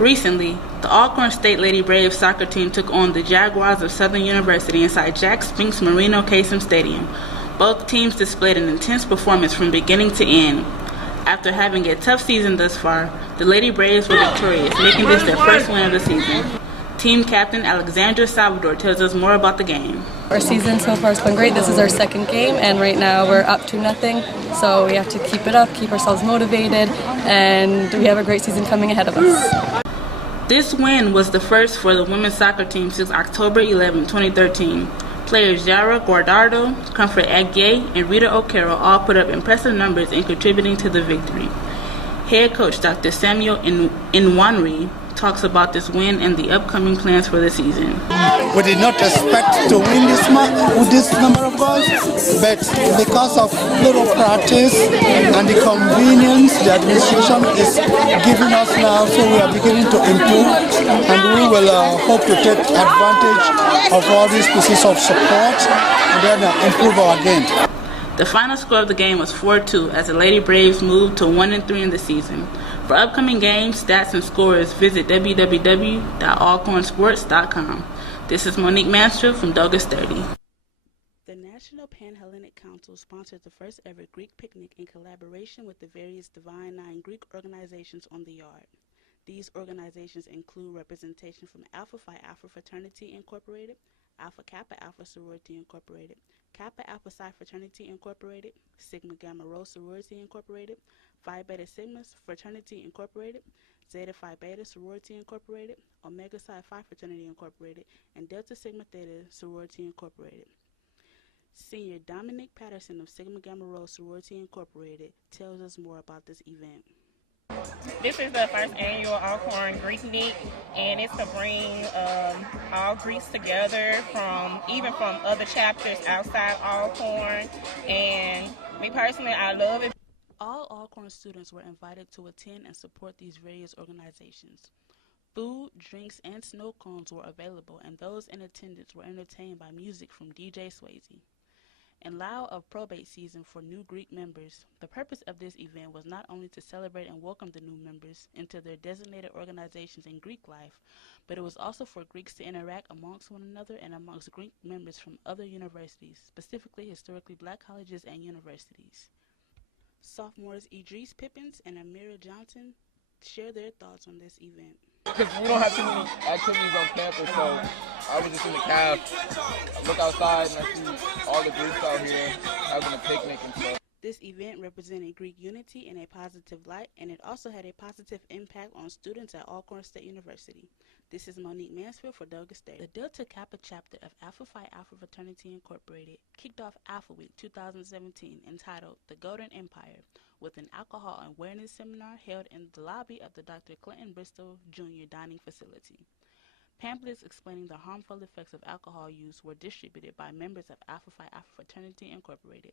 Recently, the Alcorn State Lady Braves soccer team took on the Jaguars of Southern University inside Jack Spinks Marino Kasem Stadium. Both teams displayed an intense performance from beginning to end. After having a tough season thus far, the Lady Braves were victorious, making this their first win of the season. Team captain Alexandra Salvador tells us more about the game. Our season so far has been great. This is our second game, and right now we're up 2-0. So we have to keep it up, keep ourselves motivated, and we have a great season coming ahead of us. This win was the first for the women's soccer team since October 11, 2013. Players Yara Guardado, Comfort Aguier, and Rita O'Carroll all put up impressive numbers in contributing to the victory. Head coach Dr. Samuel Nwanri talks about this win and the upcoming plans for the season. We did not expect to win with this number of goals, but because of little practice and the convenience the administration is giving us now, so we are beginning to improve, and we will hope to take advantage of all these pieces of support and then improve our game. The final score of the game was 4-2 as the Lady Braves moved to 1-3 in the season. For upcoming games, stats, and scores, visit www.alcornsports.com. This is Monique Mansfield from Douglas 30. The National Panhellenic Council sponsored the first ever Greek picnic in collaboration with the various Divine Nine Greek organizations on the yard. These organizations include representation from Alpha Phi Alpha Fraternity Incorporated, Alpha Kappa Alpha Sorority Incorporated, Kappa Alpha Psi Fraternity Incorporated, Sigma Gamma Rho Sorority Incorporated, Phi Beta Sigma Fraternity Incorporated, Zeta Phi Beta Sorority Incorporated, Omega Psi Phi Fraternity Incorporated, and Delta Sigma Theta Sorority Incorporated. Senior Dominic Patterson of Sigma Gamma Rho Sorority Incorporated tells us more about this event. This is the first annual Alcorn Greek Nick, and it's to bring all Greeks together from other chapters outside Alcorn. And me personally, I love it. All Alcorn students were invited to attend and support these various organizations. Food, drinks, and snow cones were available, and those in attendance were entertained by music from DJ Swayze. In lieu of probate season for new Greek members, the purpose of this event was not only to celebrate and welcome the new members into their designated organizations in Greek life, but it was also for Greeks to interact amongst one another and amongst Greek members from other universities, specifically historically black colleges and universities. Sophomores Idris Pippins and Amira Johnson share their thoughts on this event. Because we don't have too many activities on campus, so I was just in the cab, look outside and I see all the Greeks out here having a picnic and stuff. This event represented Greek unity in a positive light, and it also had a positive impact on students at Alcorn State University. This is Monique Mansfield for Douglas 30. The Delta Kappa chapter of Alpha Phi Alpha Fraternity Incorporated kicked off Alpha Week 2017 entitled The Golden Empire with an alcohol awareness seminar held in the lobby of the Dr. Clinton Bristol Jr. dining facility. Pamphlets explaining the harmful effects of alcohol use were distributed by members of Alpha Phi Alpha Fraternity Incorporated.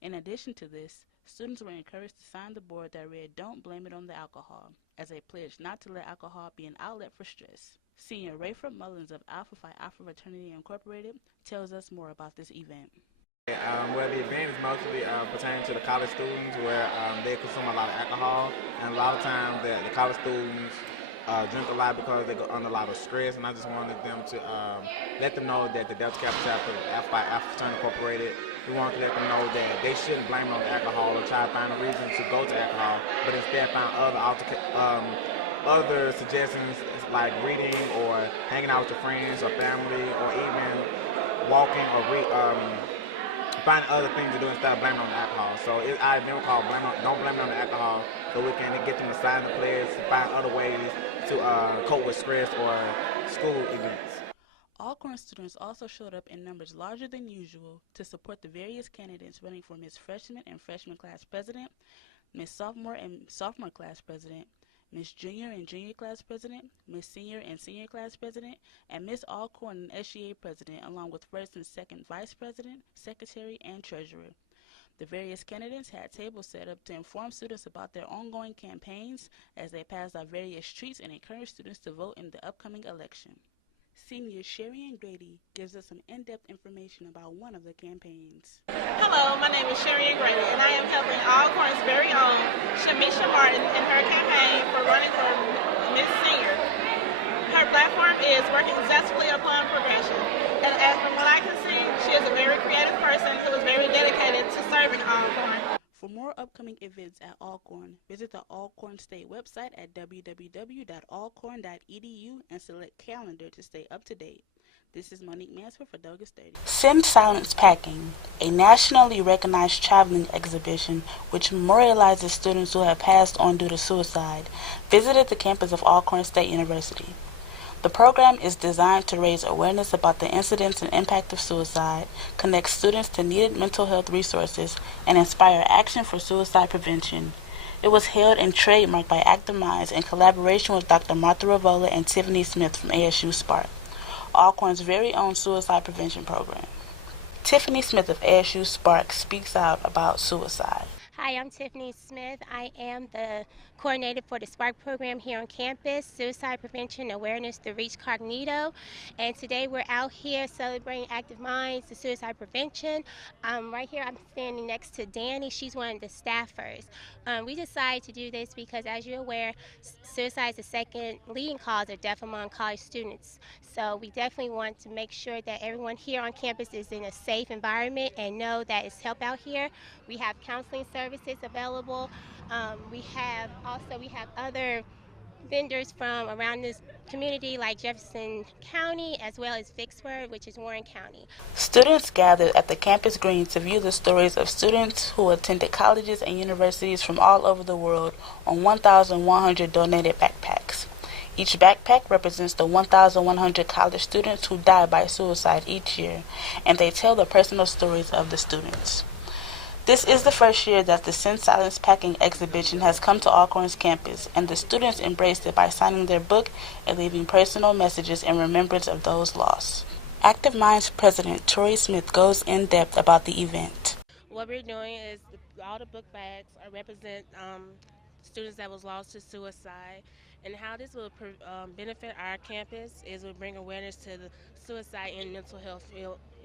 In addition to this, students were encouraged to sign the board that read "Don't blame it on the alcohol," as a pledge not to let alcohol be an outlet for stress. Senior Rayford Mullins of Alpha Phi Alpha Fraternity Incorporated tells us more about this event. Well, the event is mostly pertaining to the college students where they consume a lot of alcohol, and a lot of times the college students drink a lot because they go under a lot of stress, and I just wanted them to let them know that the Delta Kappa chapter of Alpha Phi Alpha Fraternity Incorporated, we want to let them know that they shouldn't blame it on the alcohol or try to find a reason to go to alcohol, but instead find other suggestions like reading or hanging out with your friends or family, or even walking or find other things to do instead of blaming on the alcohol. So I then call Don't Blame It on the Alcohol, so we can get them to sign the pledge, find other ways to cope with stress or school events. Alcorn students also showed up in numbers larger than usual to support the various candidates running for Miss Freshman and Freshman Class President, Miss Sophomore and Sophomore Class President, Miss Junior and Junior Class President, Miss Senior and Senior Class President, and Miss Alcorn and SGA President, along with First and Second Vice President, Secretary, and Treasurer. The various candidates had tables set up to inform students about their ongoing campaigns as they passed out various treats and encouraged students to vote in the upcoming election. Senior Sherry Grady gives us some in-depth information about one of the campaigns. Hello, my name is Sherry Grady, and I am helping Alcorn's very own Shamisha Martin in her campaign for running for Miss Senior. Her platform is working successfully upon progression. And as from what I can see, she is a very creative person who is very dedicated to serving Alcorn. For more upcoming events at Alcorn, visit the Alcorn State website at www.alcorn.edu and select calendar to stay up to date. This is Monique Mansfield for Douglas 30. Send Silence Packing, a nationally recognized traveling exhibition which memorializes students who have passed on due to suicide, visited the campus of Alcorn State University. The program is designed to raise awareness about the incidence and impact of suicide, connect students to needed mental health resources, and inspire action for suicide prevention. It was held and trademarked by Active Minds in collaboration with Dr. Martha Ravola and Tiffany Smith from ASU Spark, Alcorn's very own suicide prevention program. Tiffany Smith of ASU Spark speaks out about suicide. Hi, I'm Tiffany Smith. I am the coordinator for the Spark program here on campus, Suicide Prevention Awareness through Reach Cognito. And today we're out here celebrating Active Minds, the suicide prevention. Right here I'm standing next to Danny. She's one of the staffers. We decided to do this because, as you're aware, suicide is the second leading cause of death among college students. So we definitely want to make sure that everyone here on campus is in a safe environment and know that it's help out here. We have counseling services available. We have other vendors from around this community like Jefferson County as well as Vicksburg, which is Warren County. Students gathered at the campus green to view the stories of students who attended colleges and universities from all over the world on 1,100 donated backpacks. Each backpack represents the 1,100 college students who die by suicide each year, and they tell the personal stories of the students. This is the first year that the Send Silence Packing exhibition has come to Alcorn's campus, and the students embraced it by signing their book and leaving personal messages in remembrance of those lost. Active Minds President Tori Smith goes in depth about the event. What we're doing is all the book bags represent students that was lost to suicide, and how this will benefit our campus is we'll bring awareness to the suicide and mental health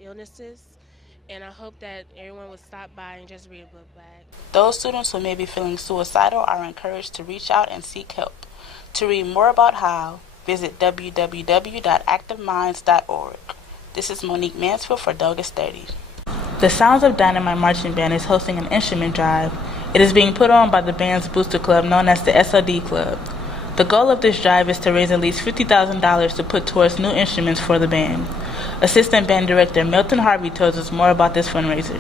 illnesses. And I hope that everyone will stop by and just read a book bag. Those students who may be feeling suicidal are encouraged to reach out and seek help. To read more about how, visit www.activeminds.org. This is Monique Mansfield for Douglas 30. The Sounds of Dynamite Marching Band is hosting an instrument drive. It is being put on by the band's booster club known as the SOD Club. The goal of this drive is to raise at least $50,000 to put towards new instruments for the band. Assistant Band Director Milton Harvey tells us more about this fundraiser.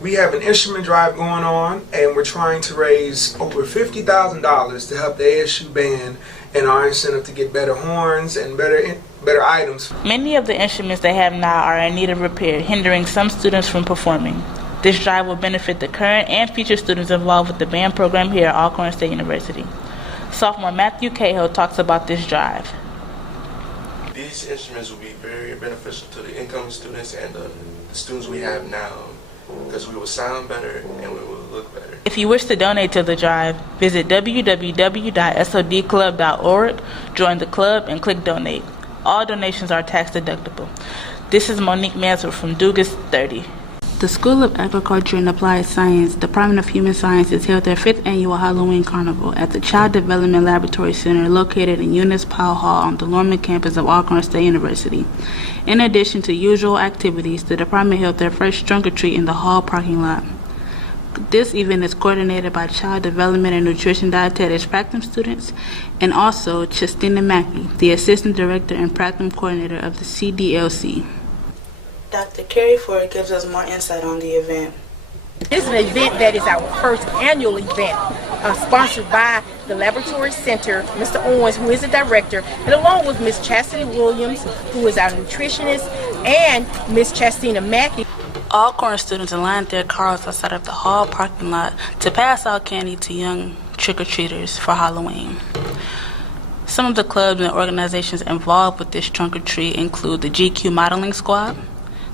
We have an instrument drive going on, and we're trying to raise over $50,000 to help the ASU band and our incentive to get better horns and better items. Many of the instruments they have now are in need of repair, hindering some students from performing. This drive will benefit the current and future students involved with the band program here at Alcorn State University. Sophomore Matthew Cahill talks about this drive. These instruments will be very beneficial to the incoming students and the students we have now, because we will sound better and we will look better. If you wish to donate to the drive, visit www.sodclub.org, join the club, and click Donate. All donations are tax deductible. This is Monique Mansfield from Douglas 30. The School of Agriculture and Applied Science, Department of Human Sciences, held their 5th annual Halloween Carnival at the Child Development Laboratory Center located in Eunice Powell Hall on the Lorman campus of Alcorn State University. In addition to usual activities, the department held their first trunk or treat in the hall parking lot. This event is coordinated by Child Development and Nutrition Dietetics Practicum students and also Chestina Mackey, the Assistant Director and Practicum Coordinator of the CDLC. Dr. Carrie Ford gives us more insight on the event. This is an event that is our first annual event, sponsored by the Laboratory Center, Mr. Owens, who is the director, and along with Ms. Chastity Williams, who is our nutritionist, and Ms. Chestina Mackey. Alcorn students lined their cars outside of the hall parking lot to pass out candy to young trick-or-treaters for Halloween. Some of the clubs and organizations involved with this trunk or treat include the GQ Modeling Squad,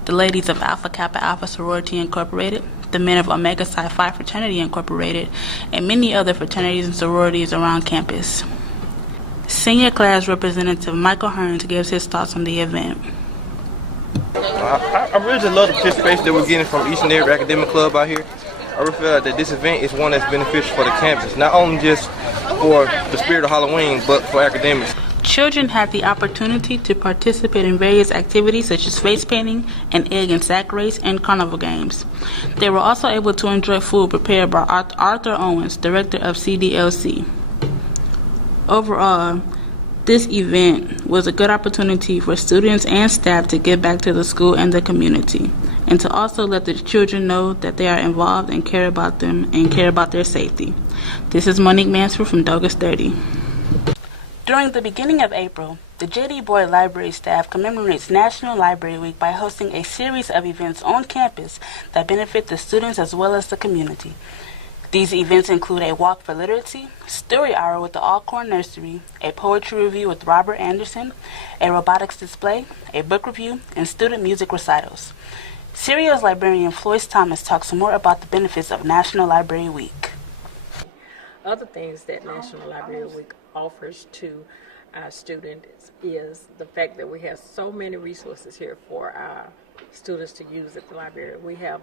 the ladies of Alpha Kappa Alpha Sorority Incorporated, the men of Omega Psi Phi Fraternity Incorporated, and many other fraternities and sororities around campus. Senior class representative Michael Hearns gives his thoughts on the event. I really just love the participation that we're getting from each and every academic club out here. I really feel that this event is one that's beneficial for the campus, not only just for the spirit of Halloween, but for academics. Children had the opportunity to participate in various activities such as face painting, an egg and sack race, and carnival games. They were also able to enjoy food prepared by Arthur Owens, director of CDLC. Overall, this event was a good opportunity for students and staff to give back to the school and the community, and to also let the children know that they are involved and care about them and care about their safety. This is Monique Mansfield from Douglas 30. During the beginning of April, the J.D. Boyd Library staff commemorates National Library Week by hosting a series of events on campus that benefit the students as well as the community. These events include a walk for literacy, story hour with the Alcorn Nursery, a poetry review with Robert Anderson, a robotics display, a book review, and student music recitals. Serial's librarian Floyd Thomas talks more about the benefits of National Library Week. Other things that National Library Week offers to our students is the fact that we have so many resources here for our students to use at the library. We have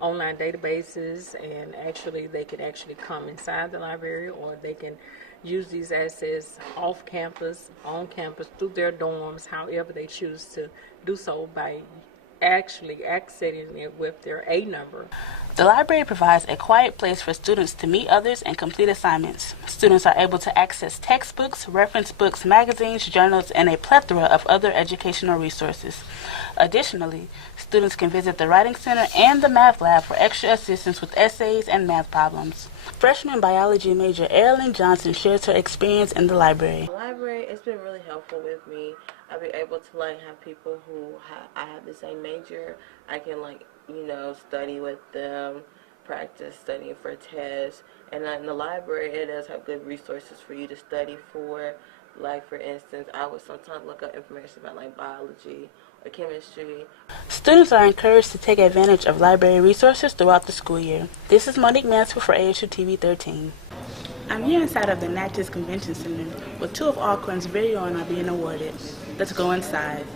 online databases, and actually they can actually come inside the library, or they can use these assets off campus, on campus, through their dorms, however they choose to do so by actually accessing it with their A number. The library provides a quiet place for students to meet others and complete assignments. Students are able to access textbooks, reference books, magazines, journals, and a plethora of other educational resources. Additionally, students can visit the Writing Center and the Math Lab for extra assistance with essays and math problems. Freshman biology major Erilyn Johnson shares her experience in the library. The library, it's been really helpful with me. I've been able to have people who I have the same major. I can study with them, practice studying for tests. And in the library, it does have good resources for you to study for. Like, for instance, I would sometimes look up information about biology or chemistry. Students are encouraged to take advantage of library resources throughout the school year. This is Monique Mansfield for ASU TV 13. I'm here inside of the Natchez Convention Center, where two of Alcorn's very own are being awarded. Let's go inside.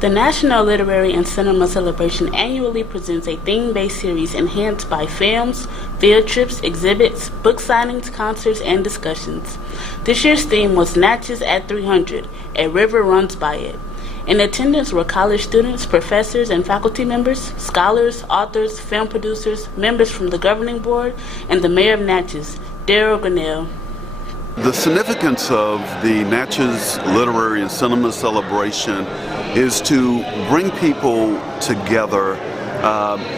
The National Literary and Cinema Celebration annually presents a theme-based series enhanced by films, field trips, exhibits, book signings, concerts, and discussions. This year's theme was Natchez at 300, A River Runs By It. In attendance were college students, professors, and faculty members, scholars, authors, film producers, members from the governing board, and the mayor of Natchez, Darrell Grinnell. The significance of the Natchez Literary and Cinema Celebration is to bring people together,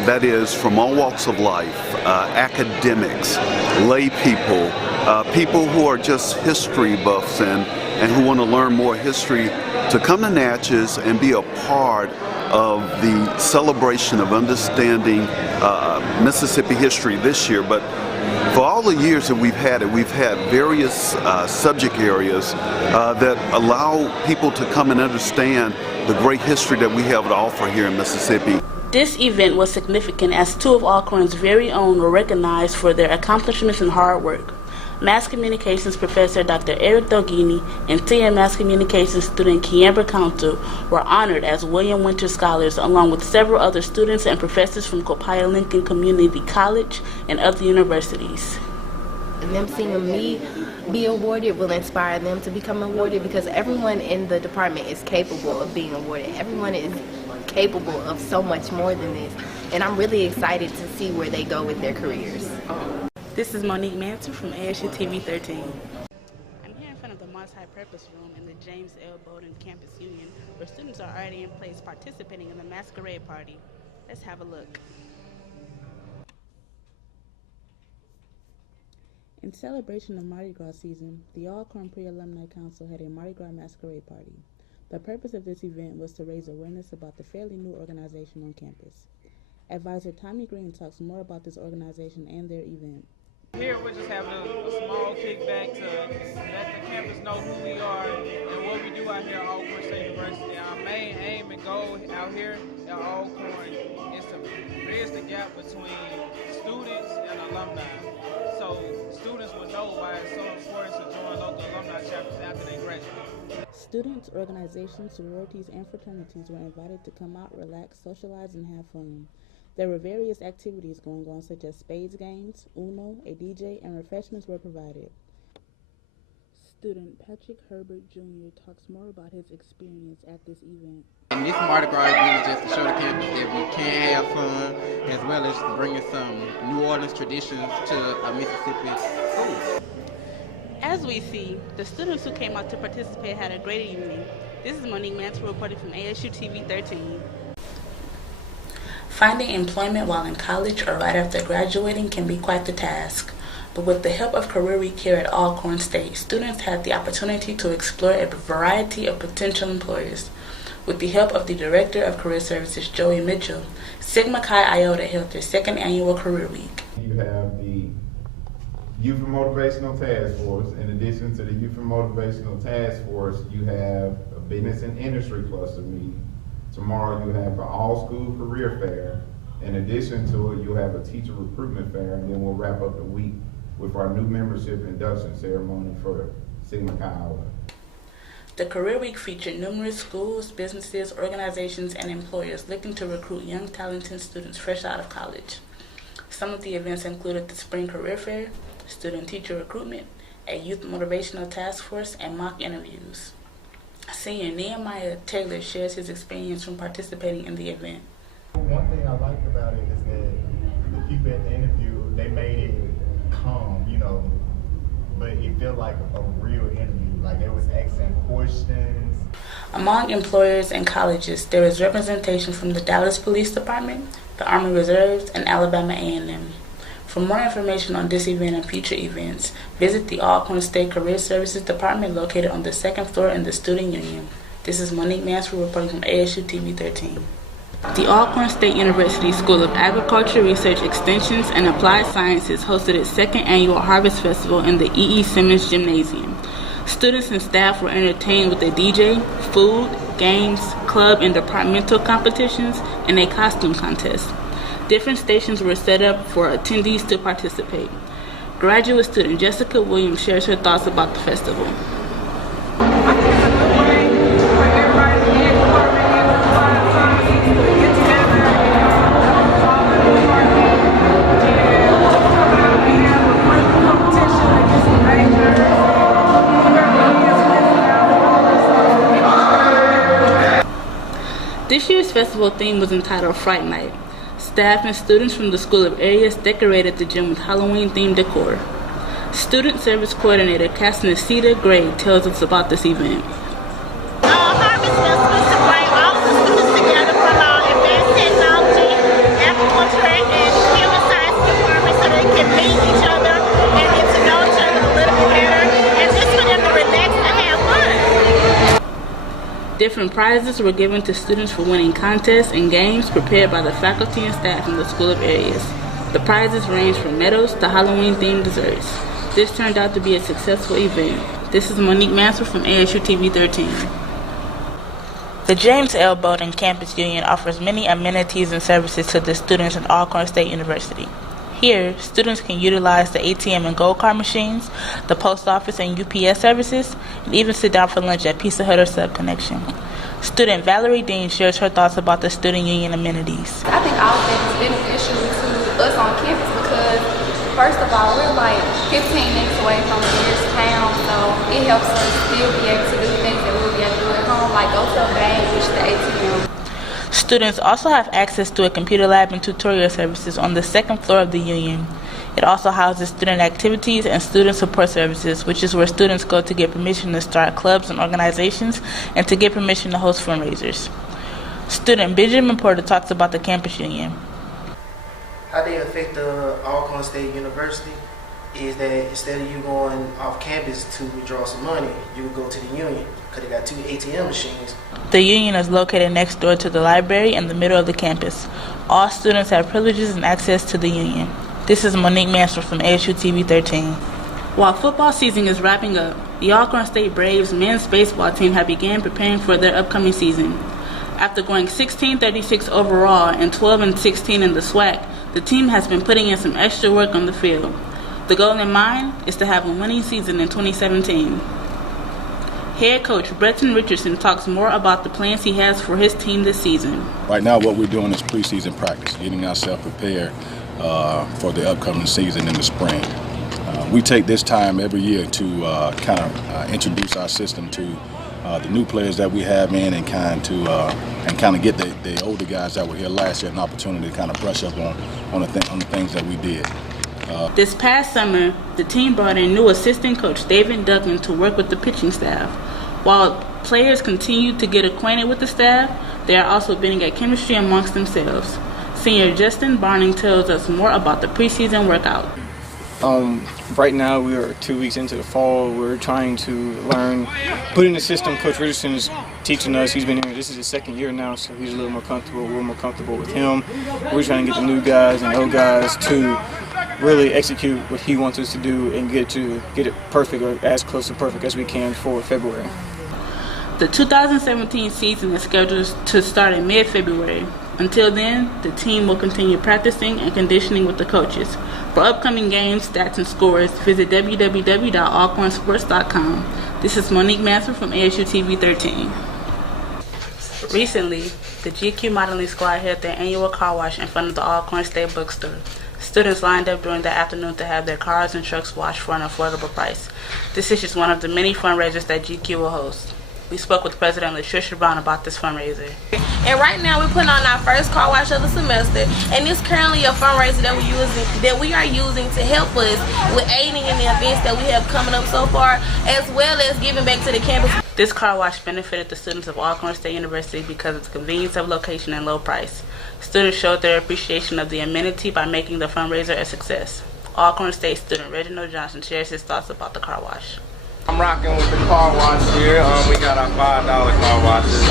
that is from all walks of life, academics, lay people, people who are just history buffs and who want to learn more history, to come to Natchez and be a part of the celebration of understanding Mississippi history this year. But for all the years that we've had various subject areas that allow people to come and understand the great history that we have to offer here in Mississippi. This event was significant as two of Alcorn's very own were recognized for their accomplishments and hard work. Mass Communications Professor Dr. Eric Dolghini and TM Mass Communications student Kiamber Counter were honored as William Winter Scholars, along with several other students and professors from Copiah Lincoln Community College and other universities. Them seeing me be awarded will inspire them to become awarded, because everyone in the department is capable of being awarded. Everyone is capable of so much more than this, and I'm really excited to see where they go with their careers. This is Monique Mansfield from ASU TV 13. I'm here in front of the multi-purpose room in the James L. Bowdoin Campus Union, where students are already in place participating in the masquerade party. Let's have a look. In celebration of Mardi Gras season, the Alcorn Pre-Alumni Council had a Mardi Gras masquerade party. The purpose of this event was to raise awareness about the fairly new organization on campus. Advisor Tommy Green talks more about this organization and their event. Here we're just having a small kickback to let the campus know who we are and what we do out here at Alcorn State University. Our main aim and goal out here at Alcorn is to bridge the gap between students and alumni. So students will know why it's so important to join local alumni chapters after they graduate. Students, organizations, sororities, and fraternities were invited to come out, relax, socialize, and have fun. There were various activities going on such as spades games, Uno, a DJ, and refreshments were provided. Student Patrick Herbert Jr. talks more about his experience at this event. And this Mardi Gras event is just to show the campus that we can have fun, as well as bringing some New Orleans traditions to Mississippi schools. As we see, the students who came out to participate had a great evening. This is Monique Mansfield reporting from ASU TV 13. Finding employment while in college or right after graduating can be quite the task. But with the help of Career Week here at Alcorn State, students had the opportunity to explore a variety of potential employers. With the help of the Director of Career Services, Joey Mitchell, Sigma Chi Iota held their second annual Career Week. You have the Youth and Motivational Task Force. In addition to the Youth and Motivational Task Force, you have a Business and Industry Cluster meeting. Tomorrow you have an all-school career fair. In addition to it, you'll have a teacher recruitment fair, and then we'll wrap up the week with our new membership induction ceremony for Sigma Chi Iota. The Career Week featured numerous schools, businesses, organizations, and employers looking to recruit young, talented students fresh out of college. Some of the events included the Spring Career Fair, student-teacher recruitment, a youth motivational task force, and mock interviews. Senior Nehemiah Taylor shares his experience from participating in the event. One thing I liked about it is that the people at the interview, they made it calm, but it felt like a real interview. Like they was asking questions. Among employers and colleges, there is representation from the Dallas Police Department, the Army Reserves, and Alabama A&M. For more information on this event and future events, visit the Alcorn State Career Services Department located on the second floor in the Student Union. This is Monique Mansfield reporting from ASU TV 13. The Alcorn State University School of Agriculture, Research Extensions, and Applied Sciences hosted its second annual Harvest Festival in the E.E. Simmons Gymnasium. Students and staff were entertained with a DJ, food, games, club and departmental competitions, and a costume contest. Different stations were set up for attendees to participate. Graduate student Jessica Williams shares her thoughts about the festival. This year's festival theme was entitled Fright Night. Staff and students from the School of Areas decorated the gym with Halloween-themed decor. Student Service Coordinator Cassinicita Gray tells us about this event. Harvest Festival is to bring all the students together from our advanced technology, agriculture, and human science departments so they can meet each other and get to know each other a little bit better, and just for them to relax and have fun. Different prizes were given to students for winning contests and games prepared by the faculty and staff in the School of Areas. The prizes ranged from medals to Halloween-themed desserts. This turned out to be a successful event. This is Monique Mansfield from ASU TV 13. The James L. Bowden Campus Union offers many amenities and services to the students at Alcorn State University. Here, students can utilize the ATM and gold card machines, the post office and UPS services, and even sit down for lunch at Pizza Hut or Sub Connection. Student Valerie Dean shares her thoughts about the student union amenities. I think all of that is beneficial to us on campus because, first of all, we're like 15 minutes away from the nearest town, so it helps us still be able to do things that we'll be able to do at home, like go to a bank, which the ATM. Students also have access to a computer lab and tutorial services on the second floor of the union. It also houses student activities and student support services, which is where students go to get permission to start clubs and organizations and to get permission to host fundraisers. Student Benjamin Porter talks about the campus union. How they affect the Alcorn State University is that instead of you going off campus to withdraw some money, you would go to the union because they got 2 ATM machines. The union is located next door to the library in the middle of the campus. All students have privileges and access to the union. This is Monique Mansfield from ASU TV 13. While football season is wrapping up, the Alcorn State Braves men's baseball team have begun preparing for their upcoming season. After going 16-36 overall and 12-16 in the SWAC, the team has been putting in some extra work on the field. The goal in mind is to have a winning season in 2017. Head coach Bretton Richardson talks more about the plans he has for his team this season. Right now what we're doing is preseason practice, getting ourselves prepared for the upcoming season in the spring. We take this time every year to kind of introduce our system to the new players that we have in and kind of get the older guys that were here last year an opportunity to kind of brush up on the things that we did. This past summer, the team brought in new assistant coach David Duncan to work with the pitching staff. While players continue to get acquainted with the staff, they are also building a chemistry amongst themselves. Senior Justin Barning tells us more about the preseason workout. Right now we are 2 weeks into the fall. We're trying to learn, put in the system. Coach Richardson is teaching us. He's been here, this is his second year now, so he's a little more comfortable. We're more comfortable with him. We're trying to get the new guys and old guys to really execute what he wants us to do and get it perfect or as close to perfect as we can for February. The 2017 season is scheduled to start in mid-February. Until then, the team will continue practicing and conditioning with the coaches. For upcoming games, stats, and scores, visit www.alcornsports.com. This is Monique Mansfield from ASU TV 13. Recently, the GQ modeling squad held their annual car wash in front of the Alcorn State Bookstore. Students lined up during the afternoon to have their cars and trucks washed for an affordable price. This is just one of the many fundraisers that GQ will host. We spoke with President Latricia Brown about this fundraiser. And right now we're putting on our first car wash of the semester, and it's currently a fundraiser that we are using to help us with aiding in the events that we have coming up so far, as well as giving back to the campus. This car wash benefited the students of Alcorn State University because of the convenience of location and low price. Students showed their appreciation of the amenity by making the fundraiser a success. Alcorn State student Reginald Johnson shares his thoughts about the car wash. I'm rocking with the car wash here. We got our $5 car washes.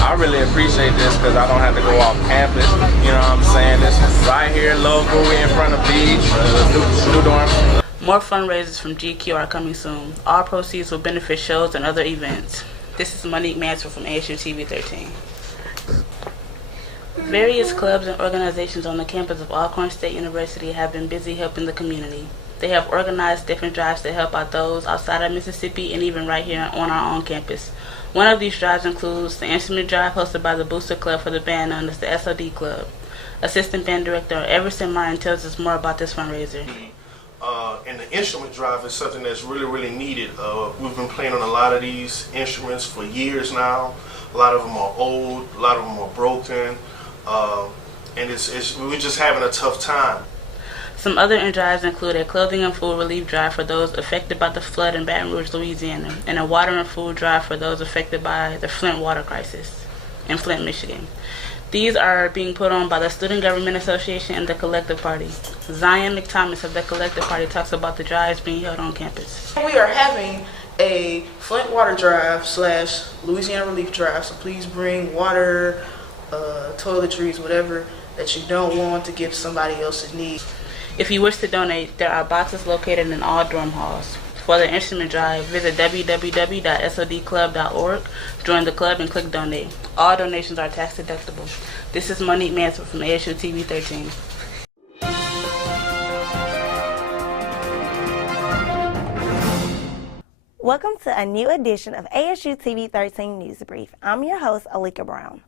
I really appreciate this because I don't have to go off campus. You know what I'm saying? This is right here, local. We in front of beach, new dorm. More fundraisers from GQ are coming soon. All proceeds will benefit shows and other events. This is Monique Mansfield from ASU TV 13. Various clubs and organizations on the campus of Alcorn State University have been busy helping the community. They have organized different drives to help out those outside of Mississippi and even right here on our own campus. One of these drives includes the instrument drive hosted by the Booster Club for the band known as the SOD Club. Assistant Band Director Everson Martin tells us more about this fundraiser. And the instrument drive is something that's really, really needed. We've been playing on a lot of these instruments for years now. A lot of them are old, a lot of them are broken, and we're just having a tough time. Some other drives include a clothing and food relief drive for those affected by the flood in Baton Rouge, Louisiana, and a water and food drive for those affected by the Flint water crisis in Flint, Michigan. These are being put on by the Student Government Association and the Collective Party. Zion McThomas of the Collective Party talks about the drives being held on campus. We are having a Flint water drive / Louisiana relief drive, so please bring water, toiletries, whatever that you don't want to give somebody else in need. If you wish to donate, there are boxes located in all dorm halls. For the instrument drive, visit www.sodclub.org, join the club, and click donate. All donations are tax deductible. This is Monique Mansfield from ASU TV 13. Welcome to a new edition of ASU TV 13 News Brief. I'm your host, Alika Brown.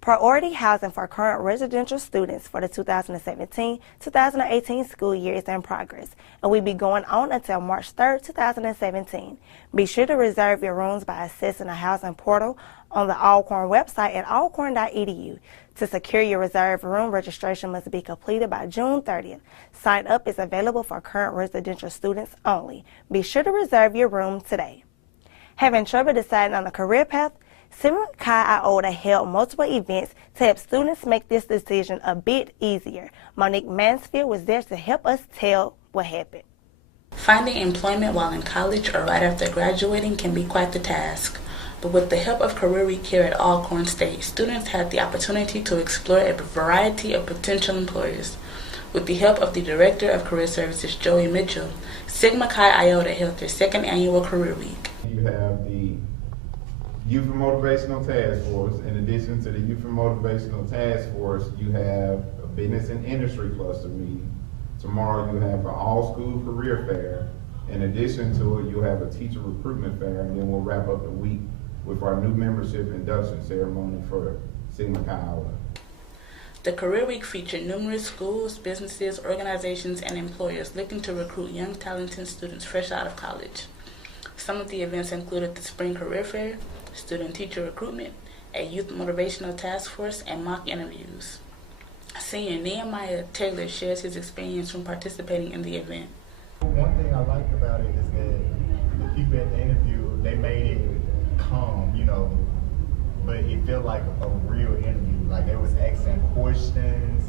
Priority housing for current residential students for the 2017-2018 school year is in progress and will be going on until March 3rd, 2017. Be sure to reserve your rooms by accessing the housing portal on the Alcorn website at alcorn.edu. To secure your reserved room, registration must be completed by June 30th. Sign up is available for current residential students only. Be sure to reserve your room today. Having trouble deciding on a career path? Sigma Chi Iota held multiple events to help students make this decision a bit easier. Monique Mansfield was there to help us tell what happened. Finding employment while in college or right after graduating can be quite the task. But with the help of Career Week here at Alcorn State, students had the opportunity to explore a variety of potential employers. With the help of the Director of Career Services, Joey Mitchell, Sigma Chi Iota held their second annual Career Week. You have the Youth and Motivational Task Force. In addition to the Youth and Motivational Task Force, you have a Business and Industry Cluster meeting. Tomorrow you have an all-school career fair. In addition to it, you'll have a teacher recruitment fair, and then we'll wrap up the week with our new membership induction ceremony for Sigma Chi Alpha. The Career Week featured numerous schools, businesses, organizations, and employers looking to recruit young, talented students fresh out of college. Some of the events included the Spring Career Fair, student-teacher recruitment, a youth motivational task force, and mock interviews. Senior Nehemiah Taylor shares his experience from participating in the event. One thing I liked about it is that the people at the interview, they made it calm, you know, but it felt like a real interview. Like they was asking questions.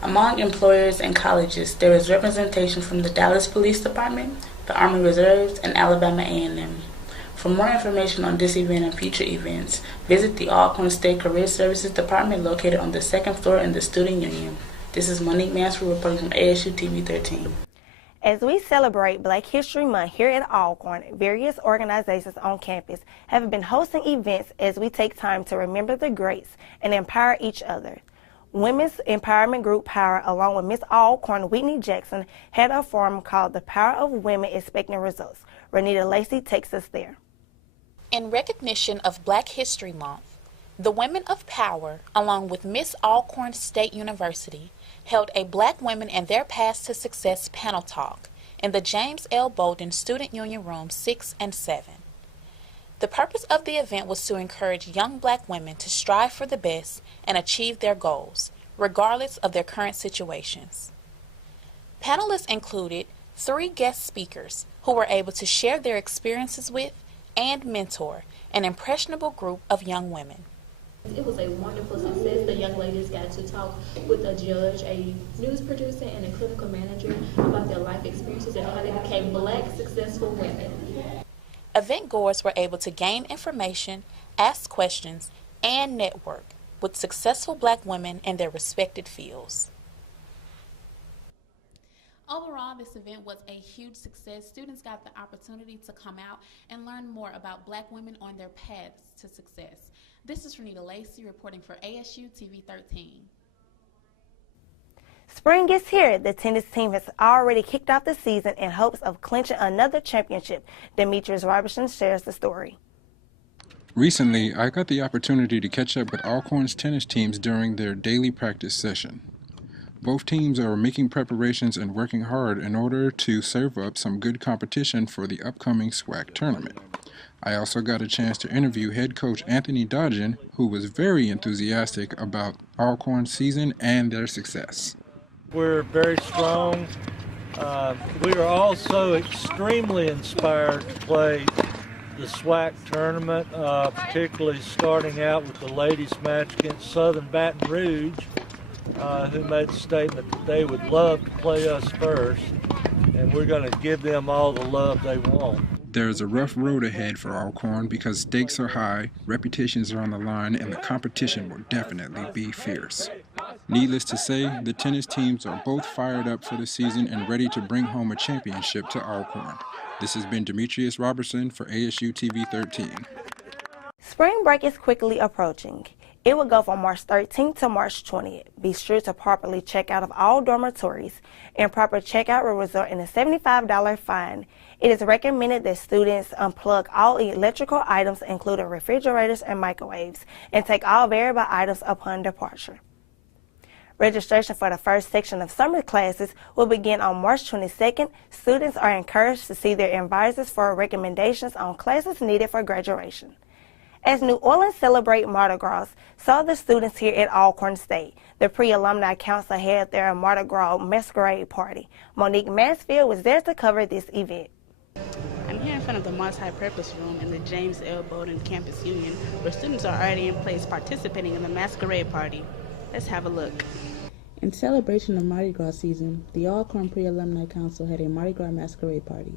Among employers and colleges, there is representation from the Dallas Police Department, the Army Reserves, and Alabama A&M. For more information on this event and future events, visit the Alcorn State Career Services Department located on the second floor in the Student Union. This is Monique Mansfield reporting from ASU TV 13. As we celebrate Black History Month here at Alcorn, various organizations on campus have been hosting events as we take time to remember the greats and empower each other. Women's Empowerment Group Power, along with Miss Alcorn Whitney Jackson, had a forum called The Power of Women Expecting Results. Renita Lacey takes us there. In recognition of Black History Month, the Women of Power, along with Miss Alcorn State University, held a Black Women and Their Path to Success panel talk in the James L. Bolden Student Union Rooms 6 and 7. The purpose of the event was to encourage young Black women to strive for the best and achieve their goals, regardless of their current situations. Panelists included 3 guest speakers who were able to share their experiences with and mentor an impressionable group of young women. It was a wonderful success. The young ladies got to talk with a judge, a news producer, and a clinical manager about their life experiences and how they became Black successful women. Event goers were able to gain information, ask questions, and network with successful Black women in their respected fields. Overall, this event was a huge success. Students got the opportunity to come out and learn more about Black women on their paths to success. This is Renita Lacey reporting for ASU TV 13. Spring is here. The tennis team has already kicked off the season in hopes of clinching another championship. Demetrius Robertson shares the story. Recently, I got the opportunity to catch up with Alcorn's tennis teams during their daily practice session. Both teams are making preparations and working hard in order to serve up some good competition for the upcoming SWAC tournament. I also got a chance to interview head coach Anthony Dodgen, who was very enthusiastic about Alcorn's season and their success. We're very strong. We are also extremely inspired to play the SWAC tournament, particularly starting out with the ladies match against Southern Baton Rouge, who made the statement that they would love to play us first, and we're going to give them all the love they want. There's a rough road ahead for Alcorn because stakes are high, reputations are on the line, and the competition will definitely be fierce. Needless to say, the tennis teams are both fired up for the season and ready to bring home a championship to Alcorn. This has been Demetrius Robertson for ASU TV 13. Spring break is quickly approaching. It will go from March 13th to March 20th. Be sure to properly check out of all dormitories. Improper checkout will result in a $75 fine. It is recommended that students unplug all electrical items, including refrigerators and microwaves, and take all variable items upon departure. Registration for the first section of summer classes will begin on March 22nd. Students are encouraged to see their advisors for recommendations on classes needed for graduation. As New Orleans celebrate Mardi Gras, so the students here at Alcorn State. The Pre-Alumni Council had their Mardi Gras masquerade party. Monique Mansfield was there to cover this event. I'm here in front of the multi-purpose room in the James L. Bolden Campus Union, where students are already in place participating in the masquerade party. Let's have a look. In celebration of Mardi Gras season, the Alcorn Pre-Alumni Council had a Mardi Gras masquerade party.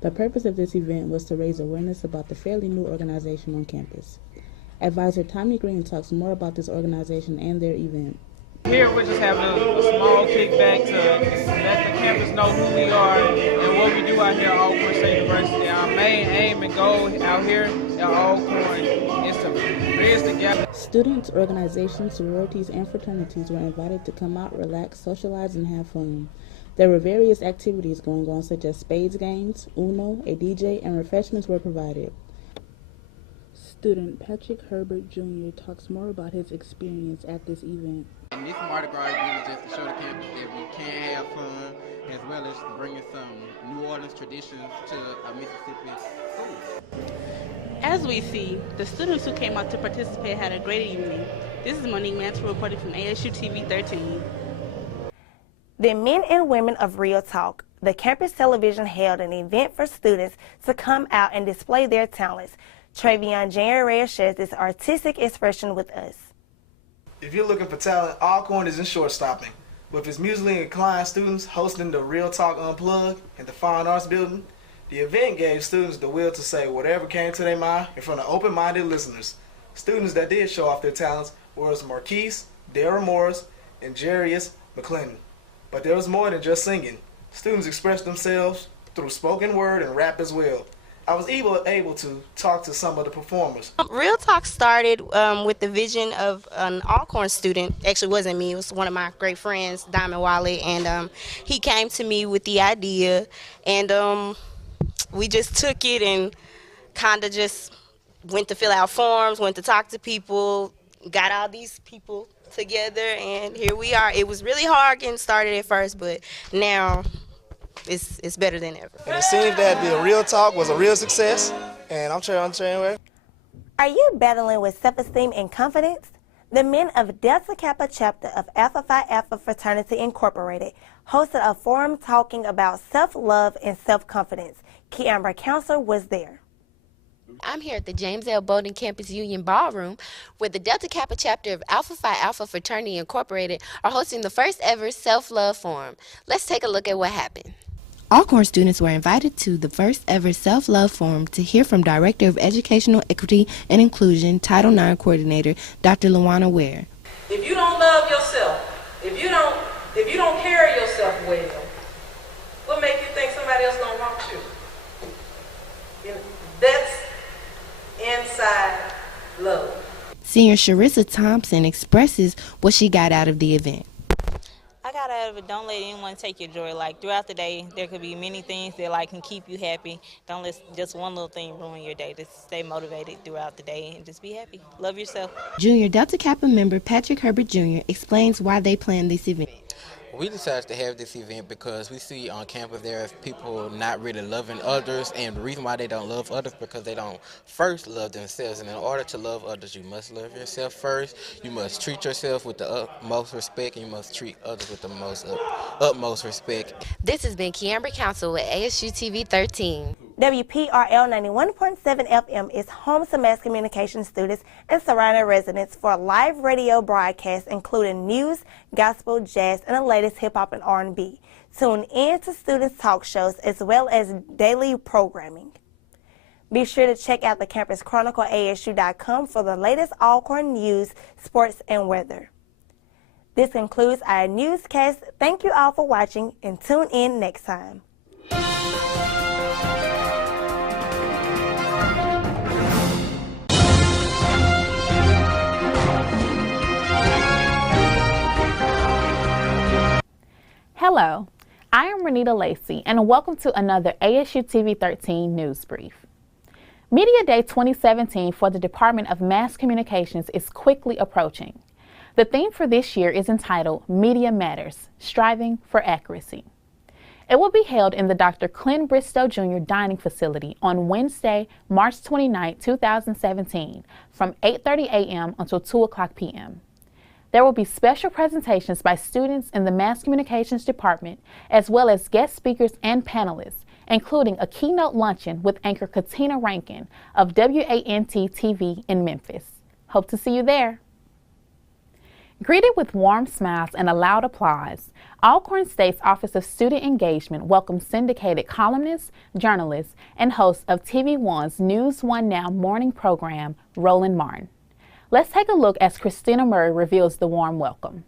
The purpose of this event was to raise awareness about the fairly new organization on campus. Advisor Tommy Green talks more about this organization and their event. Here we're just having a small kickback to let the campus know who we are and what we do out here at Alcorn State University. Our main aim and goal out here at Alcorn is to bridge the gap. Students, organizations, sororities, and fraternities were invited to come out, relax, socialize, and have fun. There were various activities going on such as spades games, Uno, a DJ, and refreshments were provided. Student Patrick Herbert Jr. talks more about his experience at this event. And this Mardi Gras event is just to show the campus that we can have fun, as well as bringing some New Orleans traditions to a Mississippi school. As we see, the students who came out to participate had a great evening. This is Monique Mansfield reporting from ASU TV 13. The men and women of Real Talk, the campus television held an event for students to come out and display their talents. Travion Jan shares this artistic expression with us. If you're looking for talent, Alcorn is in short stopping. With its musically inclined students hosting the Real Talk Unplugged in the Fine Arts Building, the event gave students the will to say whatever came to their mind in front of open-minded listeners. Students that did show off their talents were Marquise, Dara Morris, and Jarius McClendon. But there was more than just singing. Students expressed themselves through spoken word and rap as well. I was able to talk to some of the performers. Real Talk started with the vision of an Alcorn student. Actually, it wasn't me. It was one of my great friends, Diamond Wally, and he came to me with the idea, and we just took it and kind of just went to fill out forms, went to talk to people, got all these people together, and here we are. It was really hard getting started at first, but now it's better than ever. And it seems that the Real Talk was a real success, and I'm trying to. Are you battling with self-esteem and confidence? The men of Delta Kappa chapter of Alpha Phi Alpha Fraternity Incorporated hosted a forum talking about self-love and self-confidence. Kiambra Counselor was there. I'm here at the James L. Bowden Campus Union Ballroom, where the Delta Kappa chapter of Alpha Phi Alpha Fraternity Incorporated are hosting the first ever self-love forum. Let's take a look at what happened. Alcorn students were invited to the first ever self-love forum to hear from Director of Educational Equity and Inclusion, Title IX Coordinator, Dr. Luana Ware. If you don't love yourself, if you don't carry yourself well, what makes you think somebody else gonna want you? That's inside love. Senior Sharissa Thompson expresses what she got out of the event. I got out of it, don't let anyone take your joy. Like, throughout the day, there could be many things that can keep you happy. Don't let just one little thing ruin your day. Just stay motivated throughout the day and just be happy. Love yourself. Junior Delta Kappa member Patrick Herbert Jr. explains why they planned this event. We decided to have this event because we see on campus there are people not really loving others, and the reason why they don't love others because they don't first love themselves. And in order to love others, you must love yourself first. You must treat yourself with the utmost respect, and you must treat others with the utmost respect. This has been Kiambra Counsel with ASU TV 13. WPRL 91.7 FM is home to mass communication students and surrounding residents for live radio broadcasts including news, gospel, jazz, and the latest hip-hop and R&B. Tune in to students' talk shows as well as daily programming. Be sure to check out the Campus Chronicle ASU.com for the latest Alcorn news, sports, and weather. This concludes our newscast. Thank you all for watching and tune in next time. Hello, I am Renita Lacey, and welcome to another ASU TV 13 News Brief. Media Day 2017 for the Department of Mass Communications is quickly approaching. The theme for this year is entitled Media Matters, Striving for Accuracy. It will be held in the Dr. Clint Bristow Jr. Dining Facility on Wednesday, March 29, 2017, from 8:30 a.m. until 2 o'clock p.m. There will be special presentations by students in the Mass Communications Department, as well as guest speakers and panelists, including a keynote luncheon with anchor Katina Rankin of WANT TV in Memphis. Hope to see you there. Greeted with warm smiles and a loud applause, Alcorn State's Office of Student Engagement welcomes syndicated columnist, journalist, and host of TV One's News One Now morning program, Roland Martin. Let's take a look as Christina Murray reveals the warm welcome.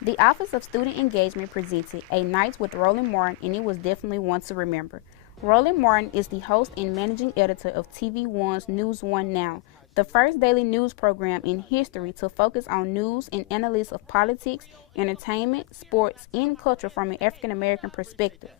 The Office of Student Engagement presented a night with Roland Martin, and it was definitely one to remember. Roland Martin is the host and managing editor of TV One's News One Now, the first daily news program in history to focus on news and analysis of politics, entertainment, sports, and culture from an African American perspective.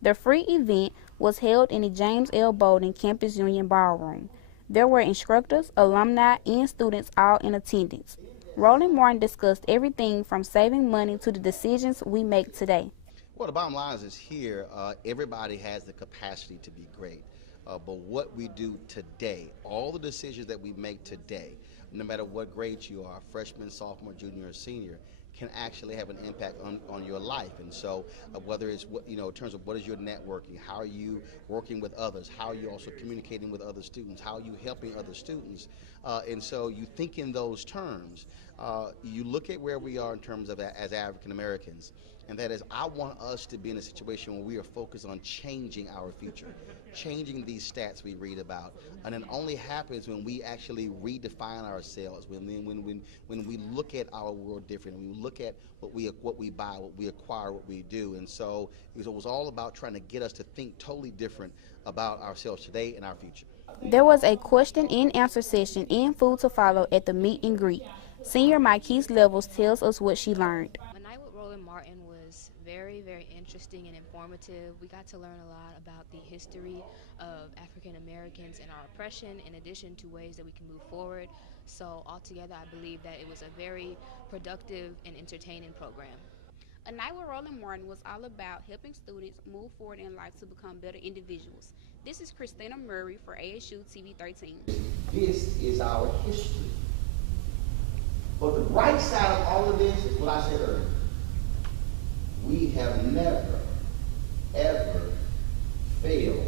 The free event was held in the James L. Bowden Campus Union Ballroom. There were instructors, alumni, and students all in attendance. Roland Martin discussed everything from saving money to the decisions we make today. Well, the bottom line is here, everybody has the capacity to be great. But what we do today, all the decisions that we make today, no matter what grade you are, freshman, sophomore, junior, or senior, can actually have an impact on your life. And so whether it's, in terms of what is your networking, how are you working with others, how are you also communicating with other students, how are you helping other students, and so you think in those terms. You look at where we are in terms of as African Americans, and that is, I want us to be in a situation where we are focused on changing our future, changing these stats we read about. And it only happens when we actually redefine ourselves, when we look at our world different, when we look at what we buy, what we acquire, what we do. And so it was all about trying to get us to think totally different about ourselves today and our future. There was a question and answer session and food to follow at the meet and greet. Senior Mikeese Levels tells us what she learned. My night with Roland Martin was very, very interesting and informative. We got to learn a lot about the history of African Americans and our oppression, in addition to ways that we can move forward. So altogether, I believe that it was a very productive and entertaining program. A Night with Roland Martin was all about helping students move forward in life to become better individuals. This is Christina Murray for ASU TV 13. This is our history. But the bright side of all of this is what I said earlier. We have never, ever failed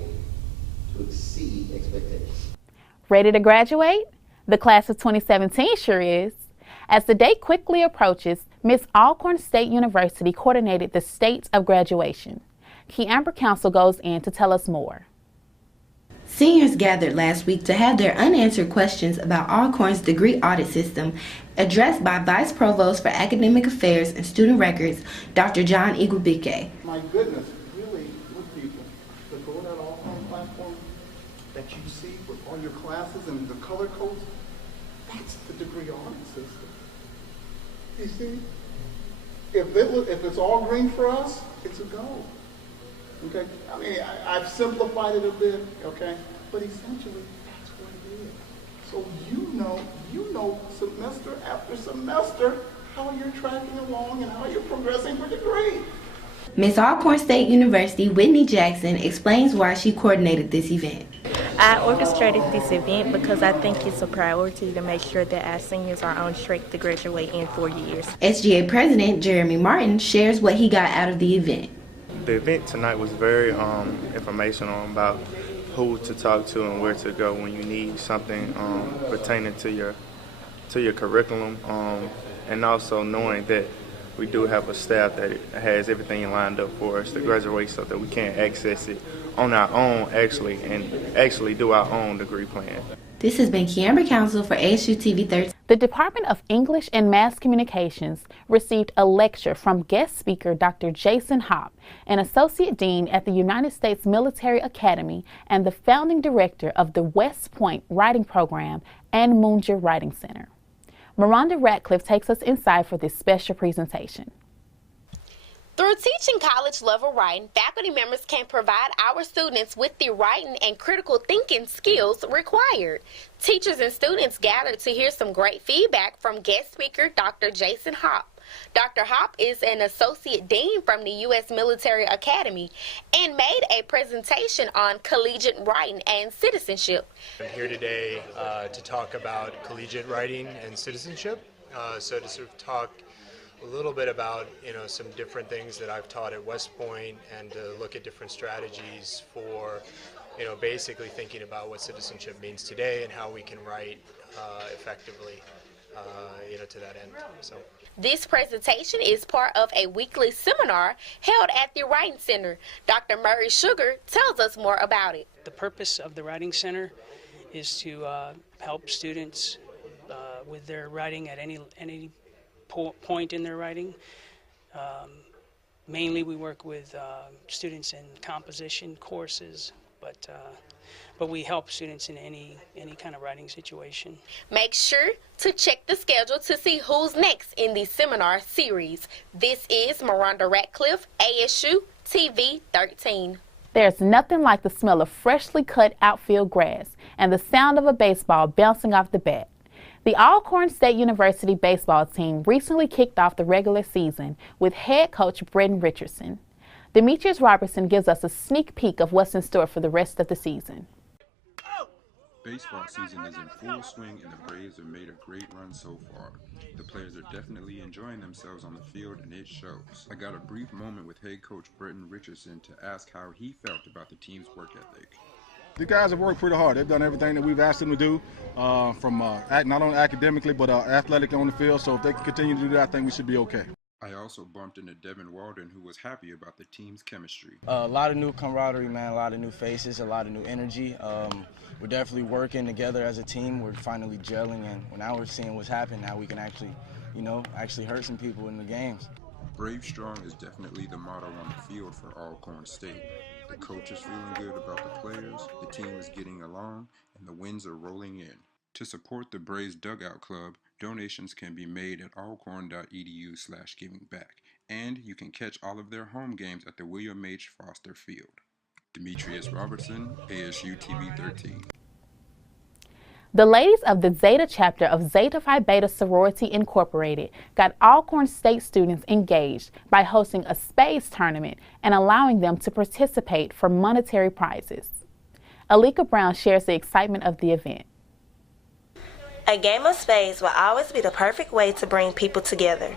to exceed expectations. Ready to graduate? The class of 2017 sure is. As the day quickly approaches, Miss Alcorn State University coordinated the States of Graduation. Key Amber Council goes in to tell us more. Seniors gathered last week to have their unanswered questions about Alcorn's degree audit system addressed by Vice Provost for Academic Affairs and Student Records, Dr. John Igubike. My goodness, really, with people, to go to that Alcorn platform that you see with all your classes and the color codes, that's the degree audit system. You see, if it's all green for us, it's a go. Okay, I mean, I've simplified it a bit, okay, but essentially that's what it is. So you know semester after semester how you're tracking along and how you're progressing for degree. Miss Alcorn State University Whitney Jackson explains why she coordinated this event. I orchestrated this event because I think it's a priority to make sure that our seniors are on track to graduate in 4 years. SGA President Jeremy Martin shares what he got out of the event. The event tonight was very informational about who to talk to and where to go when you need something pertaining to your curriculum, and also knowing that we do have a staff that has everything lined up for us to graduate so that we can access it on our own and do our own degree plan. This has been Kiamber Council for ASU TV 13. The Department of English and Mass Communications received a lecture from guest speaker Dr. Jason Hopp, an associate dean at the United States Military Academy and the founding director of the West Point Writing Program and Munger Writing Center. Miranda Ratcliffe takes us inside for this special presentation. Through teaching college-level writing, faculty members can provide our students with the writing and critical thinking skills required. Teachers and students gathered to hear some great feedback from guest speaker Dr. Jason Hopp. Dr. Hopp is an associate dean from the U.S. Military Academy and made a presentation on collegiate writing and citizenship. I'm here today to talk about collegiate writing and citizenship, so to sort of talk a little bit about some different things that I've taught at West Point and to look at different strategies for basically thinking about what citizenship means today and how we can write effectively to that end. So. This presentation is part of a weekly seminar held at the Writing Center. Dr. Murray Sugar tells us more about it. The purpose of the Writing Center is to help students with their writing at any point in their writing. Mainly we work with students in composition courses, but we help students in any kind of writing situation. Make sure to check the schedule to see who's next in the seminar series. This is Miranda Ratcliffe, ASU TV 13. There's nothing like the smell of freshly cut outfield grass and the sound of a baseball bouncing off the bat. The Alcorn State University baseball team recently kicked off the regular season with head coach Brenton Richardson. Demetrius Robertson gives us a sneak peek of what's in store for the rest of the season. Baseball season is in full swing and the Braves have made a great run so far. The players are definitely enjoying themselves on the field and it shows. I got a brief moment with head coach Brenton Richardson to ask how he felt about the team's work ethic. The guys have worked pretty hard. They've done everything that we've asked them to do, from not only academically but athletically on the field. So if they can continue to do that, I think we should be okay. I also bumped into Devin Walden, who was happy about the team's chemistry. A lot of new camaraderie, man, a lot of new faces, a lot of new energy. We're definitely working together as a team. We're finally gelling, and now we're seeing what's happening. Now we can actually hurt some people in the games. Brave Strong is definitely the motto on the field for Alcorn State. The coach is feeling good about the players, the team is getting along, and the wins are rolling in. To support the Braves Dugout Club, donations can be made at alcorn.edu/givingback, and you can catch all of their home games at the William H. Foster Field. Demetrius Robertson, ASU TV 13. The ladies of the Zeta chapter of Zeta Phi Beta Sorority Incorporated got Alcorn State students engaged by hosting a spades tournament and allowing them to participate for monetary prizes. Alika Brown shares the excitement of the event. A game of spades will always be the perfect way to bring people together.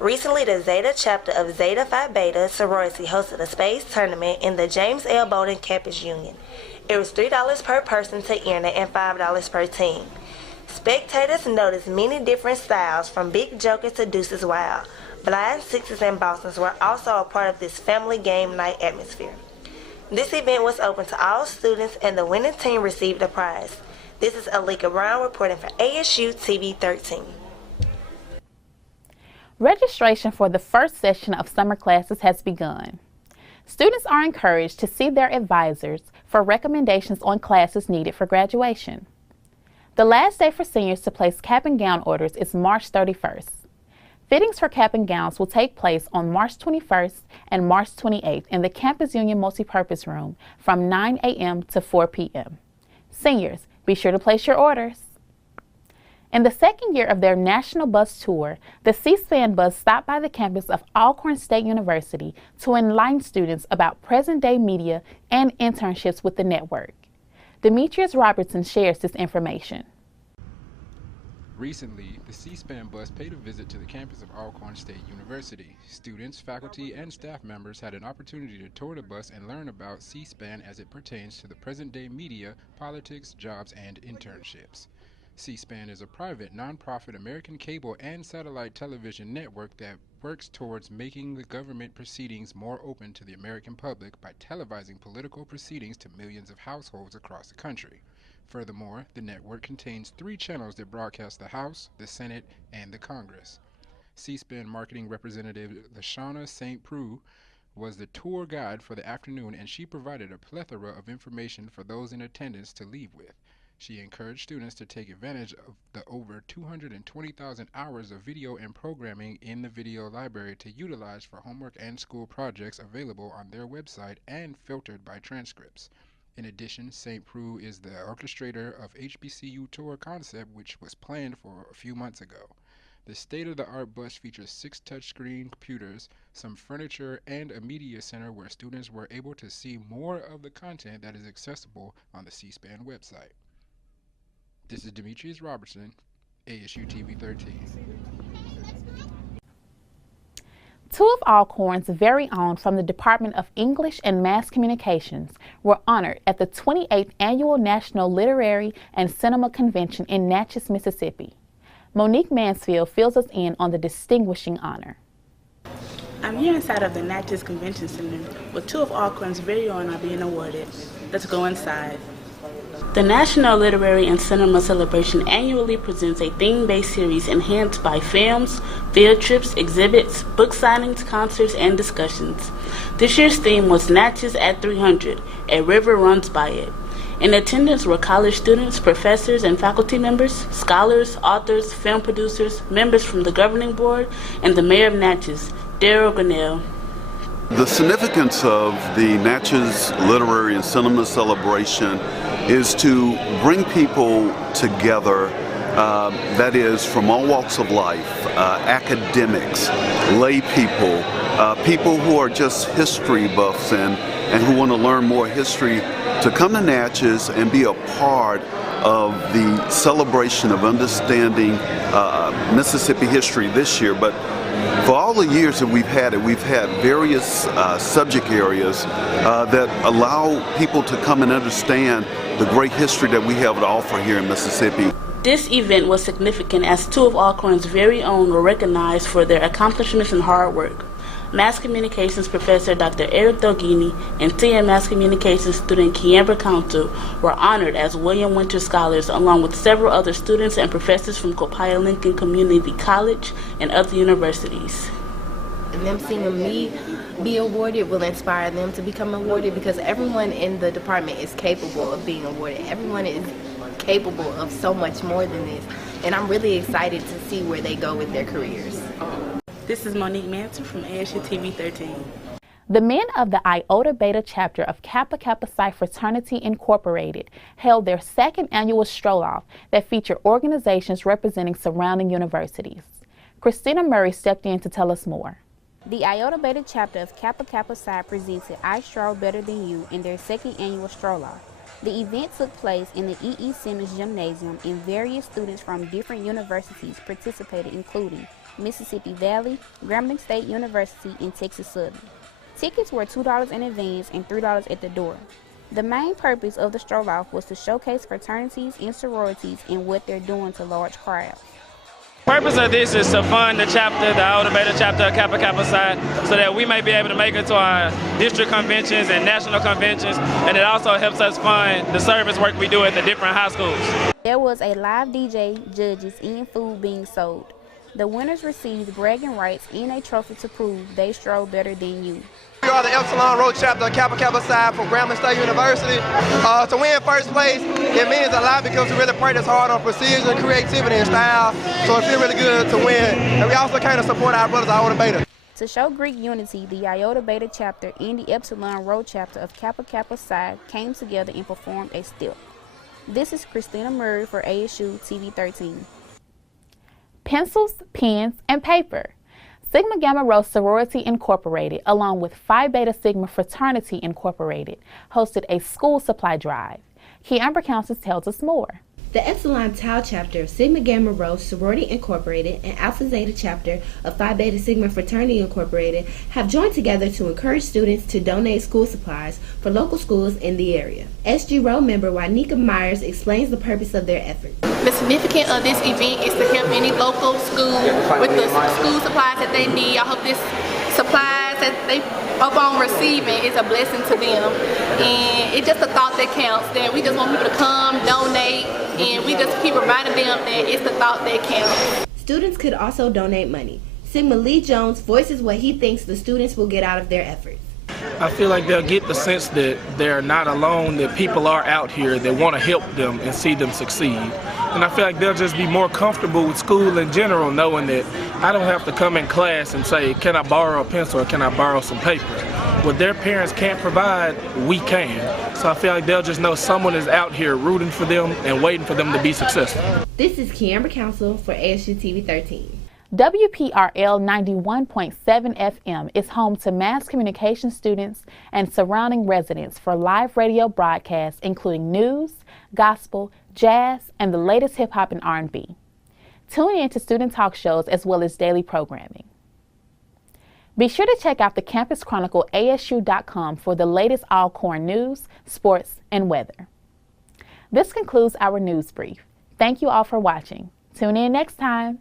Recently, the Zeta chapter of Zeta Phi Beta sorority hosted a spades tournament in the James L. Bowden Campus Union. It was $3 per person to enter and $5 per team. Spectators noticed many different styles, from big jokers to deuces wild. Blind sixes and Bostons were also a part of this family game night atmosphere. This event was open to all students and the winning team received a prize. This is Alika Brown reporting for ASU TV 13. Registration for the first session of summer classes has begun. Students are encouraged to see their advisors for recommendations on classes needed for graduation. The last day for seniors to place cap and gown orders is March 31st. Fittings for cap and gowns will take place on March 21st and March 28th in the Campus Union Multipurpose Room from 9 a.m. to 4 p.m. Seniors, be sure to place your orders. In the second year of their national bus tour, the C-SPAN bus stopped by the campus of Alcorn State University to enlighten students about present-day media and internships with the network. Demetrius Robertson shares this information. Recently, the C-SPAN bus paid a visit to the campus of Alcorn State University. Students, faculty, and staff members had an opportunity to tour the bus and learn about C-SPAN as it pertains to the present-day media, politics, jobs, and internships. C-SPAN is a private, nonprofit American cable and satellite television network that works towards making the government proceedings more open to the American public by televising political proceedings to millions of households across the country. Furthermore, the network contains 3 channels that broadcast the House, the Senate, and the Congress. C-SPAN marketing representative Lashana St. Preux was the tour guide for the afternoon, and she provided a plethora of information for those in attendance to leave with. She encouraged students to take advantage of the over 220,000 hours of video and programming in the video library to utilize for homework and school projects available on their website and filtered by transcripts. In addition, St. Preux is the orchestrator of HBCU Tour Concept, which was planned for a few months ago. The state-of-the-art bus features 6 touchscreen computers, some furniture, and a media center where students were able to see more of the content that is accessible on the C-SPAN website. This is Demetrius Robertson, ASU TV 13. 2 of Alcorn's very own from the Department of English and Mass Communications were honored at the 28th Annual National Literary and Cinema Convention in Natchez, Mississippi. Monique Mansfield fills us in on the distinguishing honor. I'm here inside of the Natchez Convention Center where 2 of Alcorn's very own are being awarded. Let's go inside. The National Literary and Cinema Celebration annually presents a theme-based series enhanced by films, field trips, exhibits, book signings, concerts, and discussions. This year's theme was Natchez at 300, A River Runs By It. In attendance were college students, professors, and faculty members, scholars, authors, film producers, members from the governing board, and the mayor of Natchez, Darrell Grinnell. The significance of the Natchez Literary and Cinema Celebration is to bring people together, that is from all walks of life, academics, lay people, people who are just history buffs and who want to learn more history, to come to Natchez and be a part of the celebration of understanding Mississippi history this year. But for all the years that we've had various subject areas that allow people to come and understand the great history that we have to offer here in Mississippi. This event was significant as two of Alcorn's very own were recognized for their accomplishments and hard work. Mass Communications Professor Dr. Eric Dolghini and TM Mass Communications student Kiambra Council were honored as William Winter Scholars along with several other students and professors from Copiah Lincoln Community College and other universities. Them seeing me be awarded will inspire them to become awarded because everyone in the department is capable of being awarded. Everyone is capable of so much more than this, and I'm really excited to see where they go with their careers. This is Monique Mansfield from ASU TV 13. The men of the Iota Beta chapter of Kappa Kappa Psi Fraternity Incorporated held their second annual stroll-off that featured organizations representing surrounding universities. Christina Murray stepped in to tell us more. The Iota Beta chapter of Kappa Kappa Psi presented I Stroll Better Than You in their second annual stroll-off. The event took place in the E.E. Simmons Gymnasium and various students from different universities participated, including Mississippi Valley, Grambling State University, and Texas Southern. Tickets were $2 in advance and $3 at the door. The main purpose of the stroll-off was to showcase fraternities and sororities and what they're doing to large crowds. The purpose of this is to fund the chapter, the Iota Beta chapter of Kappa Kappa Psi, so that we may be able to make it to our district conventions and national conventions, and it also helps us fund the service work we do at the different high schools. There was a live DJ, judges, and food being sold. The winners received bragging rights and a trophy to prove they stroll better than you. We are the Epsilon Road chapter of Kappa Kappa Psi from Grambling State University. To win first place, it means a lot because we really practice hard on precision, creativity, and style. So it feels really good to win. And we also kind of support our brothers, Iota Beta. To show Greek unity, the Iota Beta chapter and the Epsilon Road chapter of Kappa Kappa Psi came together and performed a step. This is Christina Murray for ASU TV 13. Pencils, pens, and paper. Sigma Gamma Rho Sorority Incorporated, along with Phi Beta Sigma Fraternity Incorporated, hosted a school supply drive. Kiambra Council tells us more. The Epsilon Tau chapter of Sigma Gamma Rho Sorority Incorporated and Alpha Zeta chapter of Phi Beta Sigma Fraternity Incorporated have joined together to encourage students to donate school supplies for local schools in the area. SG Rho member Juanica Myers explains the purpose of their efforts. The significance of this event is to help any local school with the school supplies that they need. I hope this supplies that they upon receiving is a blessing to them, and it's just a thought that counts. That we just want people to come, donate, and we just keep reminding them that it's the thought that counts. Students could also donate money. Sigma Lee Jones voices what he thinks the students will get out of their efforts. I feel like they'll get the sense that they're not alone, that people are out here that want to help them and see them succeed. And I feel like they'll just be more comfortable with school in general, knowing that I don't have to come in class and say, can I borrow a pencil or can I borrow some paper? What their parents can't provide, we can. So I feel like they'll just know someone is out here rooting for them and waiting for them to be successful. This is Kiambra Council for ASU TV 13. WPRL 91.7 FM is home to mass communication students and surrounding residents for live radio broadcasts including news, gospel, jazz, and the latest hip-hop and R&B. Tune in to student talk shows as well as daily programming. Be sure to check out the Campus Chronicle ASU.com for the latest Alcorn news, sports, and weather. This concludes our news brief. Thank you all for watching. Tune in next time.